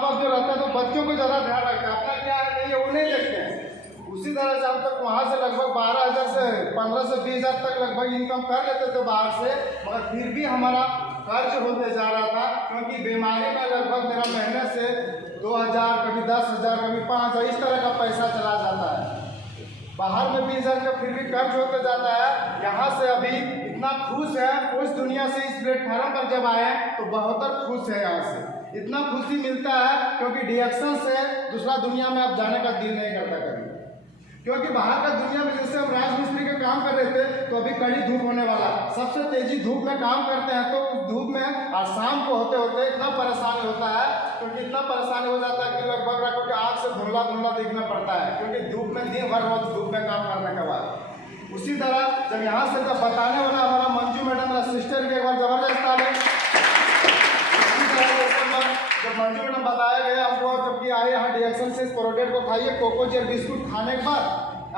अब जो रहता है तो बच्चों को ज़्यादा ध्यान रखता है, अपना क्या है नहीं है वो नहीं देखते हैं। उसी तरह से हम तक वहाँ से लगभग 12,000 से 15 से 20,000 तक लगभग इनकम कर लेते थे बाहर से, मगर फिर भी हमारा खर्च होते जा रहा था, क्योंकि बीमारी में लगभग मेरा महीने से 2,000 कभी 10,000 कभी 5,000 इस तरह का पैसा चला जाता है। बाहर में 20,000 का फिर भी खर्च होते जाता है। यहाँ से अभी इतना खुश है, उस दुनिया से इस प्लेटफार्म पर जब आए तो बहुत खुश है। यहाँ से इतना खुशी मिलता है क्योंकि डिएक्शन से दूसरा दुनिया में अब जाने का दिल नहीं करता कभी, क्योंकि बाहर का दुनिया में जैसे हम राजमिस्त्री का काम कर रहे थे तो अभी कड़ी धूप होने वाला, सबसे तेजी धूप में काम करते हैं तो उस धूप में और शाम को होते होते इतना परेशानी होता है, क्योंकि इतना परेशानी हो जाता है कि लगभग रखो कि आँख से धुंधला धुंधला दिखना पड़ता है, क्योंकि धूप में दिन भर रोज धूप में काम करने के बाद। उसी तरह जब यहाँ से जब बताने वाला हमारा मंजू मैडम मेरा सिस्टर के एक बार जबरदस्त ताली। जब मंजू मैडम बताया गया हमको, जबकि आए यहाँ डिएक्शन से इस प्रोडक्ट को खाइए, कोकोजेल बिस्कुट खाने के बाद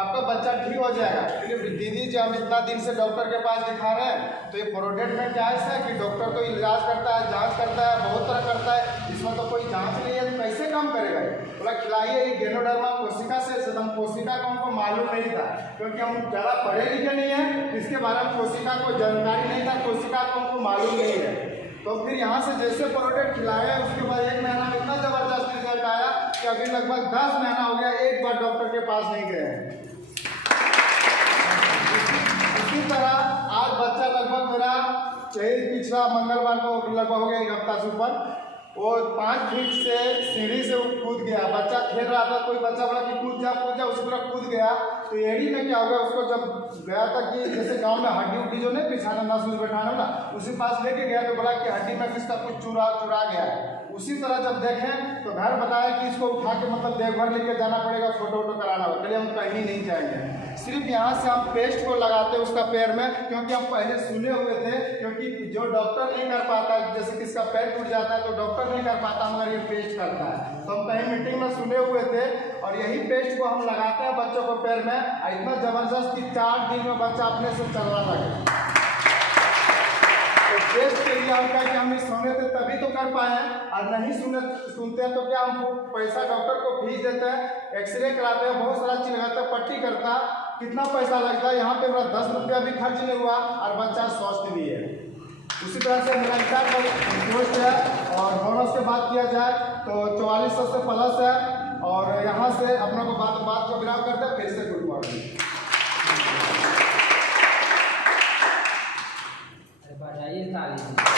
आपका बच्चा ठीक हो जाएगा। क्योंकि दीदी जी हम इतना दिन से डॉक्टर के पास दिखा रहे हैं, तो ये प्रोडक्ट में क्या ऐसा है कि डॉक्टर तो इलाज करता है, जांच करता है, बहुत तरह करता है, इसमें तो कोई जांच नहीं है तो कैसे काम करेगा। बोला खिलाइए ये गेनोडर्मा कोशिका से एकदम, कोशिका को हमको मालूम नहीं था क्योंकि हम ज़्यादा पढ़े लिखे नहीं है, इसके बारे में कोशिका को जानकारी नहीं था, कोशिका को हमको मालूम नहीं है। तो फिर यहाँ से जैसे प्रोडक्ट खिलाया उसके बाद 1 महीना में इतना ज़बरदस्त रिजल्ट आया कि अभी लगभग 10 महीना हो गया एक बार डॉक्टर के पास नहीं गए हैं। इसी तरह आज बच्चा लगभग मेरा पिछला मंगलवार को लगभग हो गया 1 हफ्ता से ऊपर, वो 5 फीट से सीढ़ी से कूद गया। बच्चा खेल रहा था, कोई बच्चा बोला कि कूद जा, उसी तरह कूद गया। तो एड़ी में क्या हो गया, उसको जब गया था कि जैसे गांव में हड्डी उड्डी जो नहीं पिछाना नस्ल बैठाना ना, उसी पास लेके गया तो बोला कि हड्डी में किसका कुछ चुरा गया है। उसी तरह जब देखें तो घर बताया कि इसको उठा के मतलब देखभाल लेके जाना पड़ेगा, फोटो वोटो कराना होगा। चलिए हम कहीं नहीं जाएंगे, सिर्फ यहाँ से हम पेस्ट को लगाते हैं उसका पैर में, क्योंकि हम पहले सुने हुए थे, क्योंकि जो डॉक्टर नहीं कर पाता, जैसे किसका पैर टूट जाता है तो डॉक्टर नहीं कर पाता मगर ये पेस्ट करता है, तो हम कहीं मीटिंग में सुने हुए थे। और यही पेस्ट को हम लगाते हैं बच्चों को पैर में, इतना जबरदस्त कि 4 दिन में बच्चा अपने से चलना लगे। तो पेस्ट के लिए हम क्या कि हम सुने थे तभी तो कर पाए हैं, और नहीं सुनते हैं तो क्या हम पैसा डॉक्टर को फीस देते हैं, एक्सरे कराते हैं, बहुत सारा चीज लगाते हैं, पट्टी करता, कितना पैसा लगता है। यहाँ पे मेरा 10 रुपया भी खर्च नहीं हुआ और बच्चा स्वस्थ भी है। उसी तरह से मेरा पोस्ट है, और बोनस से बात किया जाए तो 4400 से प्लस है। और यहाँ से अपना को बात को विराम करते हैं, फिर से गुड मॉर्निंग। बढ़ाइए ताली।